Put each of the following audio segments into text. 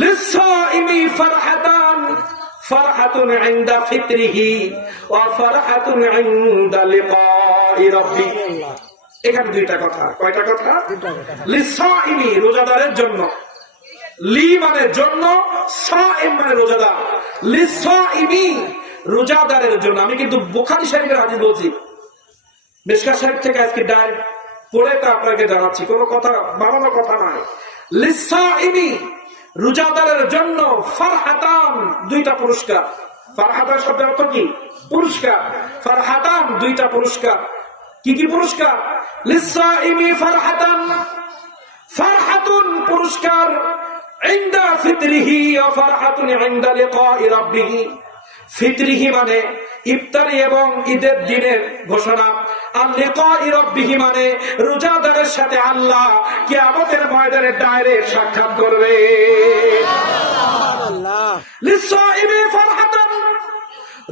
লিসাইমি ফারহাতান, ফারহাতুন ইনদা ফিতরিহি ওয়া ফারহাতুন ইনদা লিকাই রাব্বি। এখানে দুইটা কথা। কয়টা কথা? লিসাইমি, রোজাদারের জন্য। লি মানে জন্য, সাইম মানে রোজাদার। লিসাইমি, রোজাদারের জন্য। আমি কিন্তু বুখারী শরীফের হাদিস বলছি, মিশকাত শরীফ থেকে আজকে ডাইরেক্ট পড়ে তা আপনাকে জানাচ্ছি, কোনো কথা বানানো কথা নয়। লিসাইমি, রোজাদারের জন্য, ফারহাতান, দুইটা পুরস্কার। ফারহাতান শব্দের অর্থ কি? পুরস্কার। ফারহাতান, দুইটা পুরস্কার। কি কি পুরস্কার? লিসাইমি ফারহাতান, ফারহাতুন পুরস্কার, ইনদা ফিতরিহি ওয়া ফারহাতুন ইনদা লিকাই রাব্বিহি। ফিতরিহি মানে ইফতারি এবং ঈদের দিনের ঘোষণা, আর লিকাই রাব্বিহি মানে রোজাদারের সাথে আল্লাহ কিয়ামতের ময়দানে ডাইরেক্ট সাক্ষাৎ করবে। লিসাইমি ফারহাতান,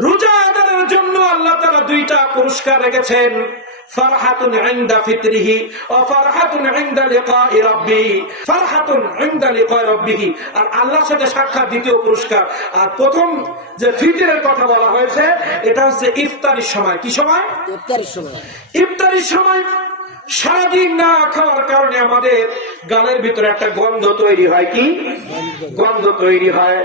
রোজাদারের জন্য আল্লাহ তাআলা দুইটা পুরস্কার রেখেছেন, ফারহাতুন ইনদা ফিতরিহি ওয়া ফারহাতুন ইনদা লিকাই রাব্বিহি। ফারহাতুন ইনদা লিকাই রাব্বিহি, আর আল্লাহর সাথে সাক্ষাৎ দ্বিতীয় পুরস্কার। আর প্রথম যে ফিতরের কথা বলা হয়েছে এটা হচ্ছে ইফতারির সময়। কি সময়? ইফতারির সময়। ইফতারির সময় সারাদিন না খাওয়ার কারণে আমাদের গালের ভিতরে একটা গন্ধ তৈরি হয়। কি গন্ধ তৈরি হয়?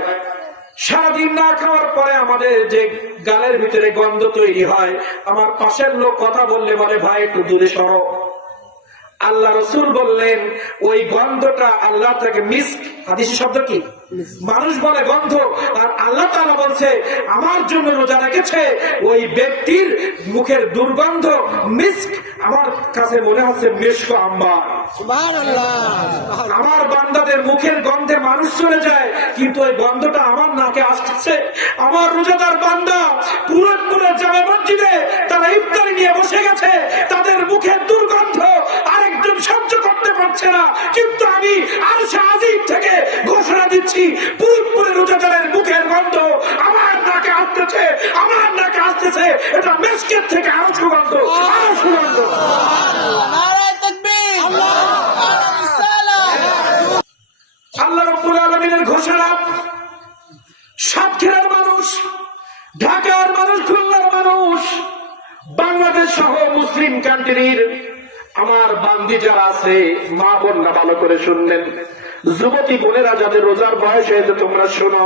সারাদিন না খাওয়ার পরে আমাদের যে গালের ভিতরে গন্ধ তৈরি হয়, আমার পাশের লোক কথা বললে বলে ভাই একটু দূরে সরো। আল্লাহ রসুল বললেন ওই গন্ধটা আল্লাহ থেকে মিস্ক। হাদিসি শব্দ কি? মানুষ বলে গন্ধ, আর আল্লাহ তাআলা বলছে আমার জন্য রোজা রেখেছে ওই ব্যক্তির মুখের দুর্গন্ধ মিস্ক আমার কাছে মনে হচ্ছে মিস্ক আম্বার। আমার বান্দাদের মুখের গন্ধে মানুষ চলে যায়, কিন্তু ওই গন্ধটা আমার নাকে আসছে। আমার রোজাদার বান্দা পুরোপুরে জামে মসজিদে তারা ইফতারি নিয়ে বসে গেছে, তাদের মুখের দুর্গন্ধ আরেকজন সহ্য করতে পারছে না, কিন্তু আমি আরশে আজিম থেকে ঘোষণা দিচ্ছি পুরোপুরি রোজাদারের মুখের গন্ধ আমার নাকে আসতেছে, আমার নাকে আসতেছে। এটা মিস্কের থেকে আরো সুগন্ধ, আরো সুগন্ধ। আল্লাহ রাব্বুল আলামিনের ঘোষণা। সাতক্ষীরার মানুষ, ঢাকার মানুষ, খুলনার মানুষ, বাংলাদেশ সহ মুসলিম কান্ট্রির আমার বান্দি যারা আছে, মা বোনরা ভালো করে শুনলেন। যুবতী বোনেরা যাদের রোজার বয়স হয়েছে তোমরা শোনো,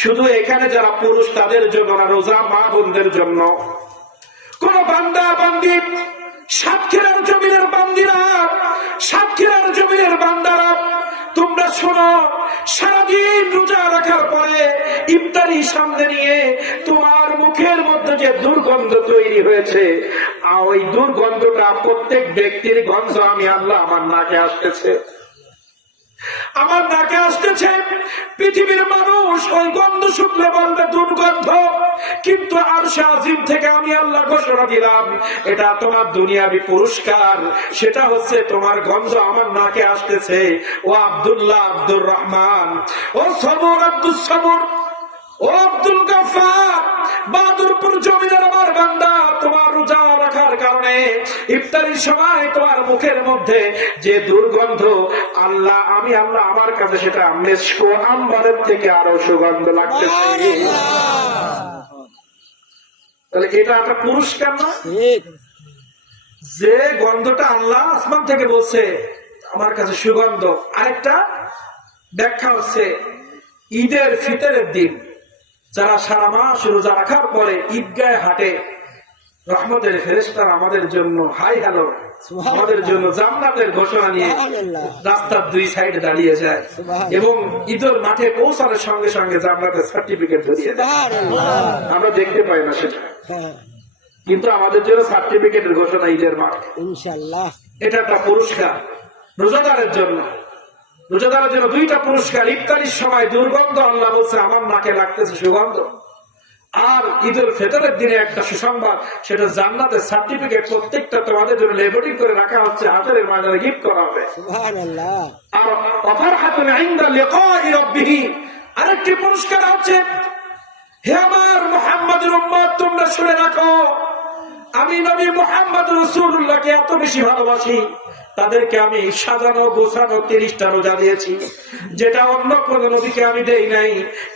শুধু এখানে যারা পুরুষ তাদের জন্য না, রোজা মা বোনদের জন্য। কোন বান্দা বান্দি, সাতক্ষীরার জমিনের বান্দিরা, সাতক্ষীরার জমিনের বান্দারা, তোমরা শোনো, সারাদিন রোজা রাখার পরে ইফতারি সামনে নিয়ে তোমার মুখের মধ্যে যে দুর্গন্ধ তৈরি হয়েছে, ওই দুর্গন্ধটা প্রত্যেক ব্যক্তির গন্ধ আমি আল্লাহ আমার নাকে আসতেছে, আমার নাকে আসতেছে। পৃথিবীর মানুষ ওই গন্ধ শুকলে বলবে দুর্গন্ধ, কিন্তু আরশে আজিম থেকে আমি আল্লাহ ঘোষণা দিলাম এটা তোমার দুনিয়াবি পুরস্কার, সেটা হচ্ছে তোমার গন্ধ আমার নাকে আসতেছে। ও আব্দুল্লাহ, আব্দুর রহমান, ও সবর, আব্দুল সবর, ও আব্দুল গফফার, বাহাদুরপুর জমিদার আমার বান্দা, তোমার রোজা রাখার কারণে ইফতারির সময় তোমার মুখের মধ্যে যে দুর্গন্ধ আল্লাহ আমি আল্লাহ আমার কাছে সেটা মিস্ক আম্বারের থেকে আরো সুগন্ধ লাগতেছে। তাহলে এটা একটা পুরস্কার না? যে গন্ধটা আল্লাহ আসমান থেকে বলছে আমার কাছে সুগন্ধ। আরেকটা ব্যাখ্যা হচ্ছে ঈদের ফিতরের দিন যারা সারা মাস রোজা রাখার পরে ঈদগাহে হাঁটে, রহমতের ফেরেশতারা আমাদের জন্য হাই হ্যালো, আমাদের জন্য জান্নাতের ঘোষণা নিয়ে রাস্তার দুই সাইডে দাঁড়িয়ে যায় এবং ঈদের মাঠে পৌঁছানোর সঙ্গে সঙ্গে জান্নাতের সার্টিফিকেট ধরিয়ে দেয়। আমরা দেখতে পাই না সেটা, কিন্তু আমাদের জন্য সার্টিফিকেটের ঘোষণা ঈদের মাঠে। ইনশাআল্লাহ এটা একটা পুরস্কার রোজাদারের জন্য। রোজাদারের জন্য দুইটা পুরস্কার। ইফতারির সময় দুর্গন্ধ আল্লাহ বলছে আমার নাকে লাগতেছে সুগন্ধ, আর ঈদুল ফিতরের দিনে একটা সুসংবাদ, সেটা জান্নাতের সার্টিফিকেট প্রত্যেকটা তোমাদের জন্য লেবেলিং করে রাখা হচ্ছে, হাতের মাঝে গিফট করা হবে। সুবহানাল্লাহ। আর ফারহাতুন ইনদা লিকাই রাব্বিহি, আরেকটি পুরস্কার হচ্ছে হে আমার মুহাম্মদের উম্মত তোমরা শুনে রাখো, আমি নবী মুহাম্মদ রাসূলুল্লাহকে এত বেশি ভালোবাসি, তাদেরকে আমি সাজানো গোছানো 30টা রোজা দিয়েছি, যেটা অন্য কোন নবীকে আমি দেই নাই।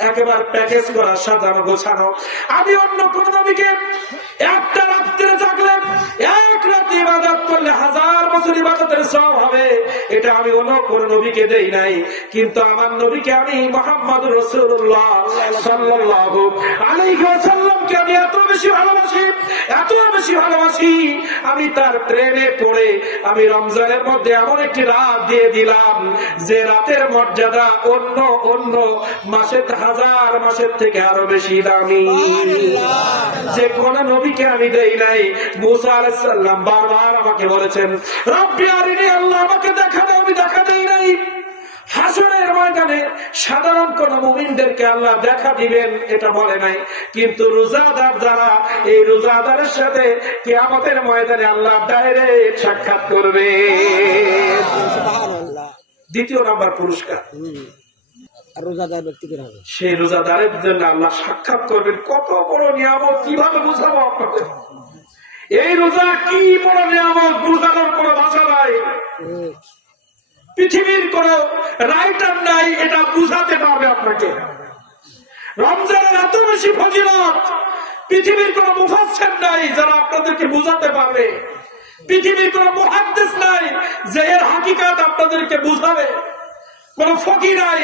একেবারে প্যাকেজ করা সাজানো গোছানো। আমি অন্য কোন নবীকে একটা রাত্রে জাগলে এক রাত ইবাদত করলে 1000 বছর ইবাদতের সওয়াব হবে, এটা আমি অন্য কোন নবীকে দেই নাই। কিন্তু আমার নবীকে আমি মুহাম্মদুর রাসূলুল্লাহ সাল্লাল্লাহু আলাইহি ওয়াসাল্লামকে আমি এত বেশি ভালোবাসি, এত বেশি ভালোবাসি, আমি তার প্রেমে পড়ে আমি রমজানের মধ্যে এমন একটি রাত দিয়ে দিলাম যে রাতের মর্যাদা অন্য অন্য মাসের 1000 মাসের থেকে আরো বেশি দামি, যে কোন নবীকে আমি দেই নাই। মুসা আলাইহিস সালাম বারবার আমাকে বলেছেন, রব্বি আরিনি, আল্লাহ আমাকে দেখা দাও, আমি দেখা দেই নাই। হাসরের ময়দানে সাধারণ কোন মুমিনদেরকে আল্লাহ দেখা দিবেন এটা বলে নাই, কিন্তু রোজাদার যারা, এই রোজাদারের সাথে কিয়ামতের ময়দানে আল্লাহ ডাইরেক্ট সাক্ষাৎ করবে। দ্বিতীয় নাম্বার পুরস্কার রোজাদার ব্যক্তিকে হবে, সেই রোজাদারের জন্য আল্লাহ সাক্ষাৎ করবেন। কত বড় নিয়ামত, কিভাবে বুঝাবো আপনাদের? এই রোজা কি বড় নিয়ামত, বুঝানোর কোনো ভাষা নাই, পৃথিবীর কোন রাইটার নাই এটা বুঝাতে পারবে আপনাকে। রমজানের এত বেশি ফজিলত পৃথিবীর কোন মুফাসসির নাই যারা আপনাদেরকে বুঝাতে পারবে, পৃথিবীর কোন মুহাদ্দিস নাই যে এর হাকিকাত আপনাদেরকে বুঝাবে, কোন ফকিহ নাই।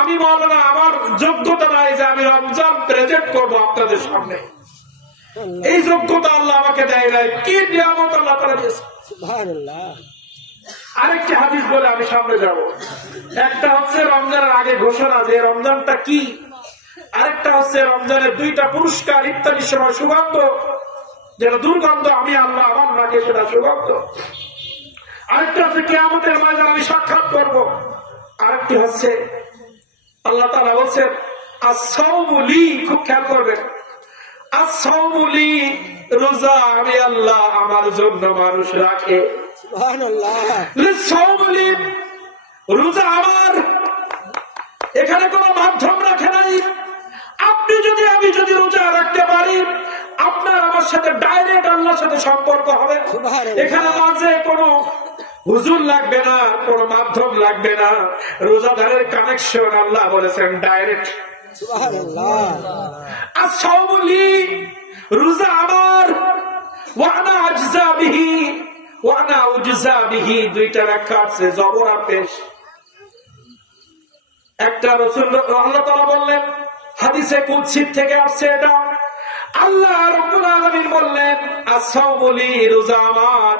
আমি মাওলানা, আমার যোগ্যতা নাই যে আমি রমজান প্রেজেন্ট করবো আপনাদের সামনে, এই যোগ্যতা আল্লাহ আমাকে দেয় নাই। কি নিয়ামত আল্লাহ তাআলা দিয়েছে, সুবহানাল্লাহ। আরেকটি হাদিস বলে আমি সামনে যাব। একটা হচ্ছে রমজানের আগে ঘোষণা যে রমজানটা কি, আরেকটা হচ্ছে রমজানের 2টা পুরস্কার, ইত্যাদির সময় সুগন্ধ, যেটা দুর্গন্ধ আমি আল্লাহ আমার নাকে সেটা সুগন্ধ। আরেকটা হচ্ছে কিয়ামতের ময়দানে আমি সাক্ষাৎ করব। আরেকটি হচ্ছে আল্লাহ তাআলা বলছেন আস-সাওমু লি, খুব খেয়াল করবেন, আস-সাওমু লি, রোজা আমি আল্লাহ আমার জন্য মানুষ রাখে। রোজা আমার, এখানে কোন মাধ্যম রাখে নাই। আপনি যদি, আমি যদি রোজা রাখতে পারি, আপনার আমার সাথে ডাইরেক্ট আল্লাহর সাথে সম্পর্ক হবে। এখানে মাঝে কোনো হুজুর লাগবে না, কোন মাধ্যম লাগবে না। রোজাদারের কানেকশন আল্লাহ বলেছেন ডাইরেক্ট। আস-সাওমু লি, রোজা আমার, ওয়া আনা আজজা বিহি ওয়া আনা উজজা বিহি, 2টা ব্যাখ্যা আছে, জবর আর পেশ। একটা রাসূল আল্লাহ তাআলা বললেন, হাদিসে কুদসি থেকে আসছে এটা, আল্লাহ রাব্বুল আলামিন বললেন আস-সাওমু লি, রোজা আমার,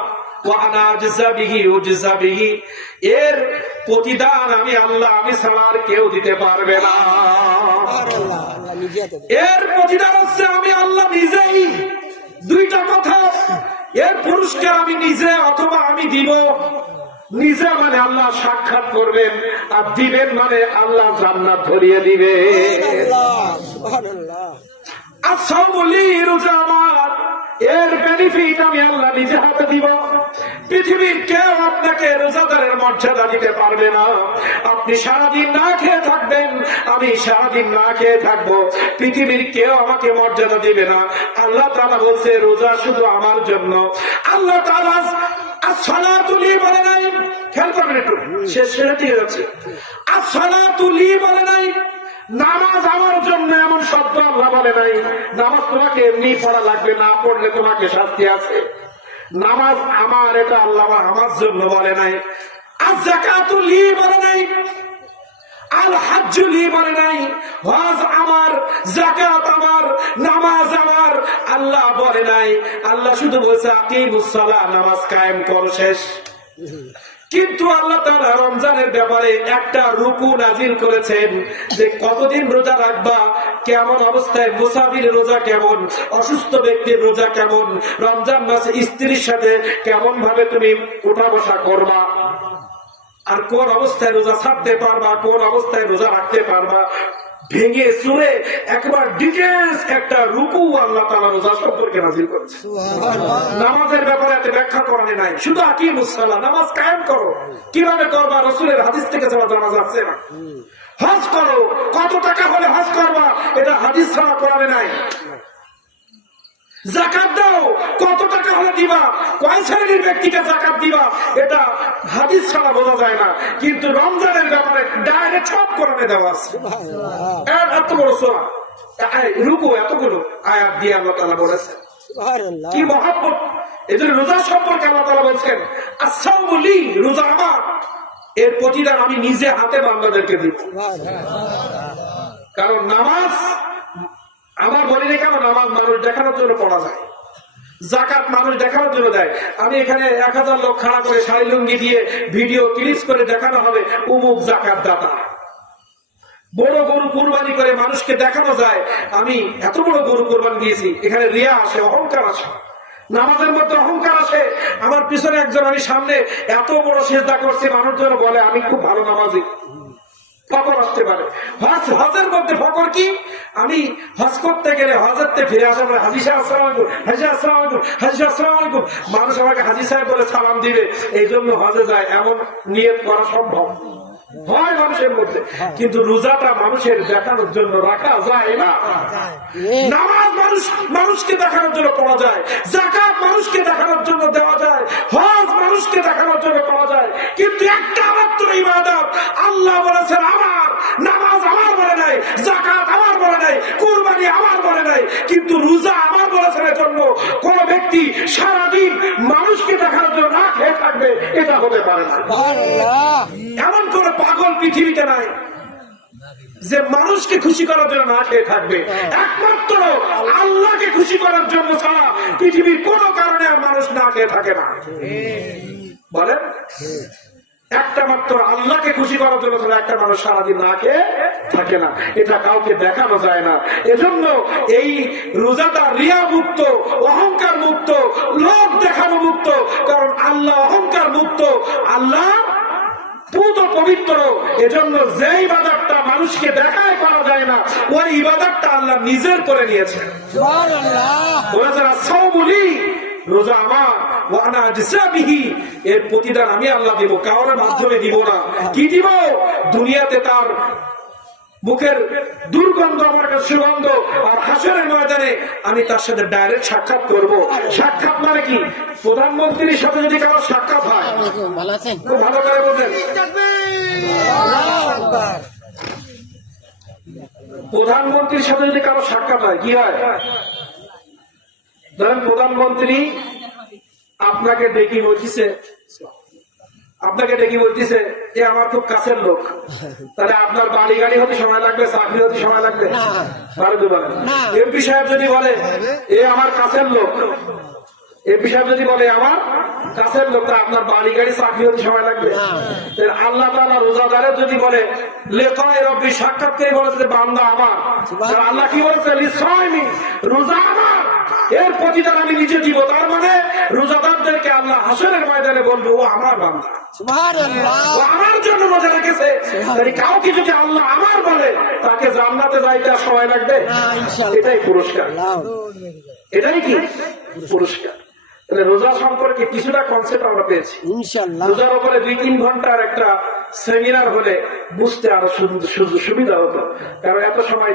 ওয়া আনা আজজা বিহি উজজা বিহি, এর প্রতিদান আমি আল্লাহ, আমি ছাড়া আর কেউ দিতে পারবে না। এর প্রতিদান হচ্ছে আমি আল্লাহ নিজেই। 2টা কথা, এর পুরস্কার আমি নিজে অথবা আমি দিব। নিজে মানে আল্লাহ সাক্ষাৎ করবেন, আর দিবেন মানে আল্লাহ জান্নাত ধরিয়ে দিবে। আস-সাওমু লি, রোজা আমার, এর বেনিফিট আমি আল্লাহ নিজে হাতে দিব। পৃথিবীর কেউ আপনাকে রোজাদারের মর্যাদা দিতে পারবে না। আপনি সারাদিন না খেয়ে থাকবেন, আমি সারাদিন না খেয়ে থাকবো, পৃথিবীর কেউ আমাকে মর্যাদা দিবে না। আল্লাহ তাআলা বলছে রোজা শুধু আমার জন্য। আল্লাহ তাআলা as-salatu li বলে নাই, খেয়াল করবেন একটু, শেষ দিকে যাচ্ছে। as-salatu li বলে নাই, নামাজ আমার জন্য এমন শব্দ আল্লাহ বলে নাই। নামাজ তোমাকে এমনি পড়া লাগবে, না পড়লে তোমাকে শাস্তি আছে। নামাজ আমার, এটা আল্লাহ আমার জন্য বলে নাই। আজ-যাকাতু লি বলে নাই, আল-হাজ্জু লি বলে নাই, হজ আমার, যাকাত আমার, নামাজ আমার, আল্লাহ বলে নাই। আল্লাহ শুধু বলছে আকিমুস সালাহ, নামাজ কায়েম করো, শেষ। কিন্তু আল্লাহ তাআলা রমজানের ব্যাপারে একটা রুকু নাজিল করেছেন যে কতদিন রোজা রাখবা, কেমন অবস্থায়, মুসাফির রোজা কেমন, অসুস্থ ব্যক্তির রোজা কেমন, রমজান মাসে স্ত্রীর সাথে কেমন ভাবে তুমি উঠা বসা করবা, আর কোন অবস্থায় রোজা ছাড়তে পারবা, কোন অবস্থায় রোজা রাখতে পারবা, ভেঙে চুরে একবার ডিটেইলস একটা রুকু আল্লাহ তাআলা রোজা সম্পর্কে নাযিল করেছে। নামাজের ব্যাপারে এত ব্যাখ্যা করা নাই, শুধু আকিমুস সালাহ, নামাজ কায়েম করো। কিভাবে করবা, রাসূলের হাদিস থেকে জানা যাচ্ছে না। হজ করো, কত টাকা হলে হজ করবা, এটা হাদিস ছাড়া কোরআনে নাই। জাকাত দাও, কত টাকা হলে দিবা, কয় শ্রেণীর ব্যক্তিকে জাকাত দিবা, এটা হাদিস ছাড়া বোঝা যায় না। কিন্তু রমজানের ব্যাপারে ডাইরেক্ট সব কোরআনে দেওয়া আছে। এত বড় সূরা, রুকু এতগুলো আয়াত দিয়ে আল্লাহ তাআলা বলেছেন। সুবহানাল্লাহ। কি মহব্বত! এই জন্য রোজা সম্পর্কে আল্লাহ তাআলা বলছেন, আস-সাওমু লি, রোজা আমার, এর প্রতিদান আমি নিজে হাতে বান্দাদেরকে দিব। কারণ নামাজ আমার বলি না কেন, নামাজ মানুষ দেখানোর জন্য পড়া যায়, জাকাত মানুষ দেখানোর জন্য দেয়। আমি এখানে 1000 লোক খাড়া করে শাড়ি লুঙ্গি দিয়ে ভিডিও ক্লিপ করে দেখানো হবে উমুক জাকাত দাতা। বড় গরু কুরবানি করে মানুষকে দেখানো যায় আমি এত বড় গরু কুরবানি দিয়েছি। এখানে রিয়া আসে, অহংকার আসে, নামাজের মধ্যে অহংকার আসে। আমার পিছনে একজন, আমি সামনে এত বড় সিজদা করছি, মানুষ যেন বলে আমি খুব ভালো নামাজি। ফকর আসতে পারে। হজের মধ্যে ফকর কি? আমি হজ করতে গেলে হজেরতে ফিরে আসা পরে হাজি সাহেব আসসালামু আলাইকুম, হাজি আসসালামু আলাইকুম, হাজি আসসালামু আলাইকুম, মানুষ আমাকে হাজি সাহেব বলে সালাম দিবে, এই জন্য হজে যায়, এমন নিয়ত করা সম্ভব হয় মানুষের মধ্যে। কিন্তু রোজাটা মানুষের দেখানোর জন্য রাখা যায় না। নামাজ মানুষকে দেখানোর জন্য পড়া যায়, যাকাত মানুষকে দেখানোর জন্য দেওয়া যায়, হজ মানুষকে দেখানোর জন্য করা যায়। কিন্তু একটা মাত্র ইবাদত আল্লাহ বলেছেন আমার, নামাজ আমার বলে নাই, যাকাত আমার বলে নাই, কুরবানি আমার বলে নাই, কিন্তু রোজা আমার বলেছেন। এর জন্য কোন ব্যক্তি সারাদিন মানুষকে দেখানোর জন্য না খেয়ে থাকবে, এটা হতে পারে না। এমন কোন পাগল পৃথিবীতে নাই যে মানুষকে খুশি করার জন্য না খেয়ে থাকবে। একমাত্র আল্লাহকে খুশি করার জন্য ছাড়া পৃথিবীর কোন কারণে আর মানুষ না খেয়ে থাকে না। বলেন, একটা মাত্র আল্লাহকে খুশি করার জন্য ছাড়া একটা মানুষ সারাদিন না খেয়ে থাকে না। এটা কাউকে দেখানো যায় না। এজন্য এই রোজাটা রিয়া মুক্ত, অহংকার মুক্ত, লোক দেখানো মুক্ত। কারণ আল্লাহ অহংকার মুক্ত, আল্লাহ পুত পবিত্র। এজন্য যে ইবাদতটা মানুষকে দেখায় করা যায় না, ওই ইবাদতটা আল্লাহ নিজের করে নিয়েছেন। বলেছেন আস-সাওমু লি, রোজা আমার, ওয়া আনা আজজা বিহি, এর প্রতিদান আমি আল্লাহ দিব, কারোর মাধ্যমে দিব না। কি দিব? দুনিয়াতে তার মুখের দুর্গন্ধ আমার কাছে সুগন্ধ, আর হাসরের ময়দানে আমি তার সাথে ডাইরেক্ট সাক্ষাৎ করব। সাক্ষাৎ মানে কি? প্রধানমন্ত্রীর সাথে যদি কারো সাক্ষাৎ হয়, খুব ভালো করে বলবেন, প্রধানমন্ত্রীর সাথে যদি কারো সাক্ষাৎ হয় কি হয়? ধরেন প্রধানমন্ত্রী আপনাকে ডেকে বলতেছে এ আমার খুব কাছের লোক, তাহলে আপনার বাড়ি গাড়ি হতে সময় লাগবে, চাকরি হতে সময় লাগবে? এমপি সাহেব যদি বলে এ আমার কাছের লোক, এমপি সাহেব যদি বলে আমার কাছের লোক, তা আপনার বাড়ি গাড়ি চাকরি হতে সময় লাগবে? আল্লাহ তাআলা রোজাদারের যদি বলে লেখায় রব্বি, সাক্ষাৎ করে বলেছে বান্দা আমার, আল্লাহ কি বলছে? লিসাইমি, রোজা আমার, এর প্রতিদান আমি নিজে দিব। তার মানে রোজাদারদেরকে আল্লাহ হাসরের ময়দানে বলবে ও আমার বান্দা, ও আমার জন্য রোজা রেখেছে। কাউকে যদি আল্লাহ আমার বলে, তাকে জান্নাতে যাইতে আর সময় লাগবে? এটাই পুরস্কার, এটাই কি পুরস্কার। রোজা সম্পর্কে কিছুটা কনসেপ্ট আমরা পেয়েছি। রোজার উপরে 2-3 ঘন্টার একটা সেমিনার হলে বুঝতে আরো সুবিধা হতো, কারণ এত সময়